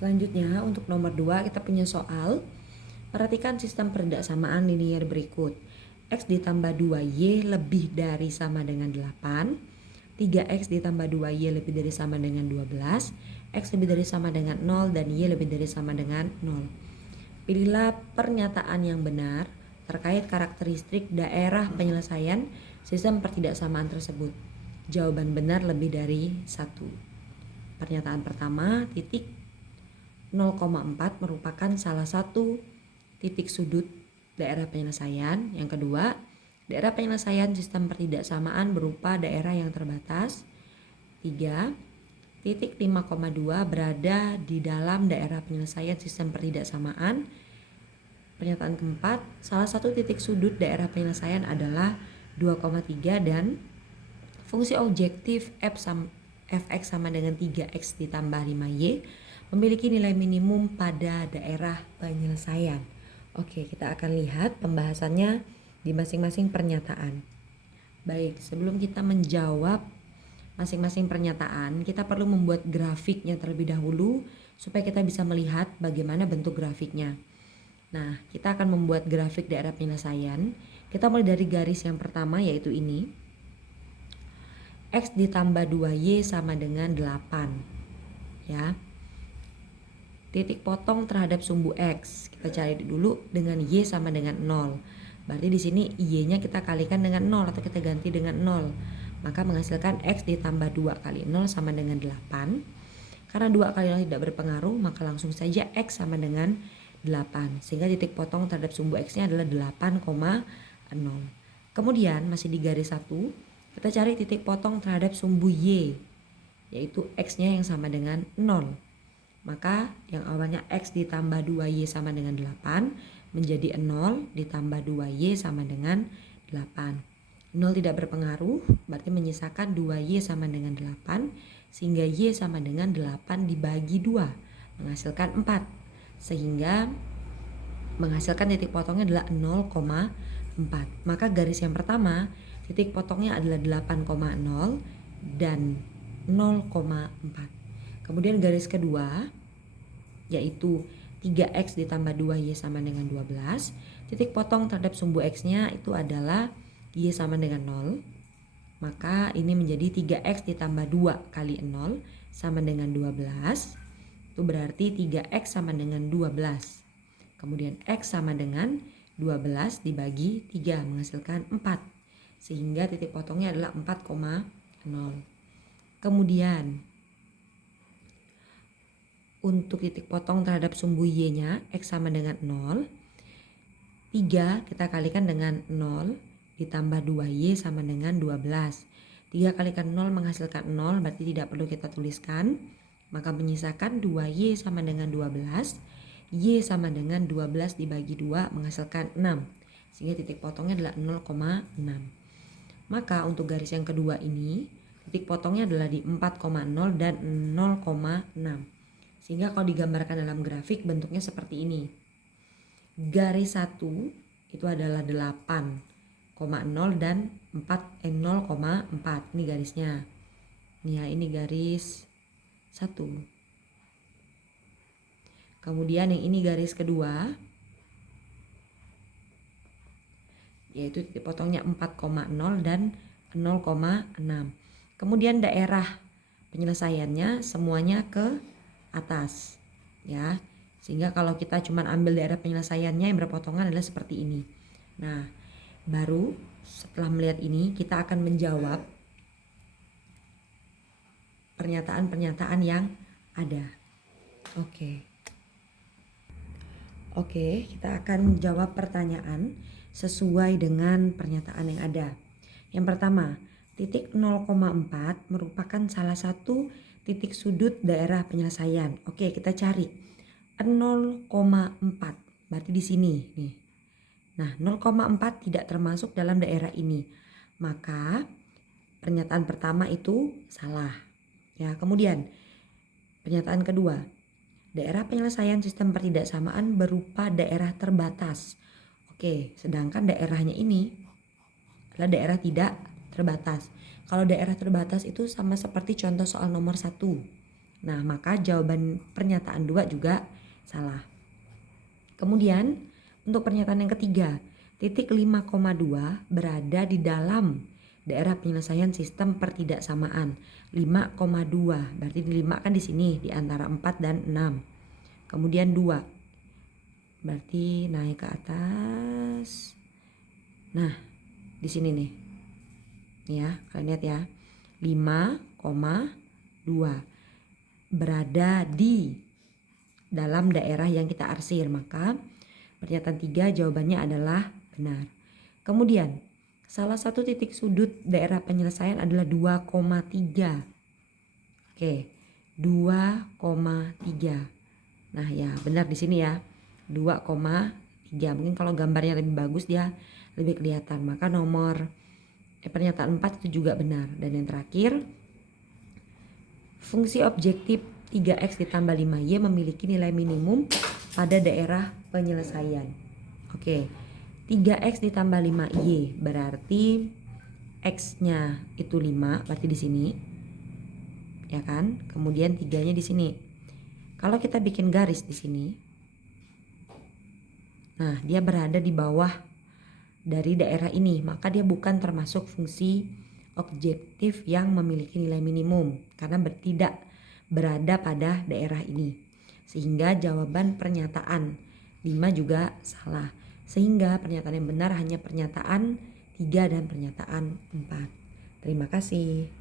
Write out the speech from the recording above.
Selanjutnya untuk nomor 2 kita punya soal. Perhatikan sistem perbedaan linear berikut. X ditambah 2Y lebih dari sama dengan 8. 3X ditambah 2Y lebih dari sama dengan 12. X lebih dari sama dengan 0 dan Y lebih dari sama dengan 0. Pilihlah pernyataan yang benar terkait karakteristik daerah penyelesaian sistem pertidaksamaan tersebut. Jawaban benar lebih dari 1. Pernyataan pertama, titik 0,4 merupakan salah satu titik sudut daerah penyelesaian. Yang kedua, daerah penyelesaian sistem pertidaksamaan berupa daerah yang terbatas. 3. Titik 5,2 berada di dalam daerah penyelesaian sistem pertidaksamaan. Pernyataan keempat, salah satu titik sudut daerah penyelesaian adalah 2,3 dan fungsi objektif fx sama dengan 3x ditambah 5y memiliki nilai minimum pada daerah penyelesaian. Oke, kita akan lihat pembahasannya di masing-masing pernyataan. Baik, sebelum kita menjawab masing-masing pernyataan, kita perlu membuat grafiknya terlebih dahulu supaya kita bisa melihat bagaimana bentuk grafiknya. Nah, kita akan membuat grafik daerah penyelesaian. Kita mulai dari garis yang pertama yaitu ini. X ditambah 2Y sama dengan 8. Ya. Titik potong terhadap sumbu X. Kita cari dulu dengan Y sama dengan 0. Berarti di sini Y-nya kita kalikan dengan 0 atau kita ganti dengan 0. Maka menghasilkan X ditambah 2 kali 0 sama dengan 8. Karena 2 kali 0 tidak berpengaruh, maka langsung saja X sama dengan 8. Sehingga titik potong terhadap sumbu X-nya adalah 8,0. Kemudian masih di garis 1, kita cari titik potong terhadap sumbu Y, yaitu X-nya yang sama dengan 0. Maka yang awalnya X ditambah 2Y sama dengan 8 menjadi 0 ditambah 2Y sama dengan 8. 0 tidak berpengaruh, berarti menyisakan 2Y sama dengan 8, sehingga Y sama dengan 8 dibagi 2, menghasilkan 4. Sehingga menghasilkan titik potongnya adalah 0,4. Maka garis yang pertama, titik potongnya adalah 8,0 dan 0,4. Kemudian garis kedua, yaitu 3X ditambah 2Y sama dengan 12. Titik potong terhadap sumbu X-nya itu adalah Y sama dengan 0. Maka ini menjadi 3X ditambah 2 kali 0 sama dengan 12. Itu berarti 3X sama dengan 12. Kemudian X sama dengan 12 dibagi 3 menghasilkan 4. Sehingga titik potongnya adalah 4,0. Kemudian untuk titik potong terhadap sumbu Y-nya X sama dengan 0. 3 kita kalikan dengan 0 ditambah 2Y sama dengan 12. 3 kalikan 0 menghasilkan 0, berarti tidak perlu kita tuliskan. Maka menyisakan 2Y sama dengan 12. Y sama dengan 12 dibagi 2 menghasilkan 6. Sehingga titik potongnya adalah 0,6. Maka untuk garis yang kedua ini, titik potongnya adalah di 4,0 dan 0,6. Sehingga kalau digambarkan dalam grafik bentuknya seperti ini. Garis 1 itu adalah 8,0 dan 0,4. Ini garisnya. Ya, ini garis 1. Kemudian yang ini garis kedua, yaitu titik potongnya 4,0 dan 0,6. Kemudian daerah penyelesaiannya semuanya ke atas, ya. Sehingga kalau kita cuma ambil daerah penyelesaiannya yang berpotongan adalah seperti ini. Nah, baru setelah melihat ini kita akan menjawab pernyataan-pernyataan yang ada. Oke, kita akan menjawab pertanyaan sesuai dengan pernyataan yang ada. Yang pertama, titik 0,4 merupakan salah satu titik sudut daerah penyelesaian. Oke, kita cari 0,4. Berarti di sini nih. Nah, 0,4 tidak termasuk dalam daerah ini. Maka pernyataan pertama itu salah. Ya, kemudian pernyataan kedua, daerah penyelesaian sistem pertidaksamaan berupa daerah terbatas. Oke, sedangkan daerahnya ini adalah daerah tidak terbatas. Kalau daerah terbatas itu sama seperti contoh soal nomor 1. Nah, maka jawaban pernyataan 2 juga salah. Kemudian untuk pernyataan yang ketiga, titik 5,2 berada di dalam daerah penyelesaian sistem pertidaksamaan. 5,2 berarti di 5 kan di sini di antara 4 dan 6. Kemudian 2 berarti naik ke atas. Nah, di sini nih. Ya, kalian lihat ya. 5,2 berada di dalam daerah yang kita arsir, maka pernyataan 3 jawabannya adalah benar. Kemudian salah satu titik sudut daerah penyelesaian adalah 2,3. Oke, 2,3. Nah ya benar di sini ya, 2,3. Mungkin kalau gambarnya lebih bagus dia lebih kelihatan. Maka pernyataan 4 itu juga benar. Dan yang terakhir, fungsi objektif 3x ditambah 5y memiliki nilai minimum pada daerah penyelesaian. Oke, 3x ditambah 5y berarti x-nya itu 5, berarti di sini. Ya kan? Kemudian 3-nya di sini. Kalau kita bikin garis di sini, nah dia berada di bawah dari daerah ini, maka dia bukan termasuk fungsi objektif yang memiliki nilai minimum karena tidak berada pada daerah ini. Sehingga jawaban pernyataan 5 juga salah. Sehingga pernyataan yang benar hanya pernyataan 3 dan pernyataan 4. Terima kasih.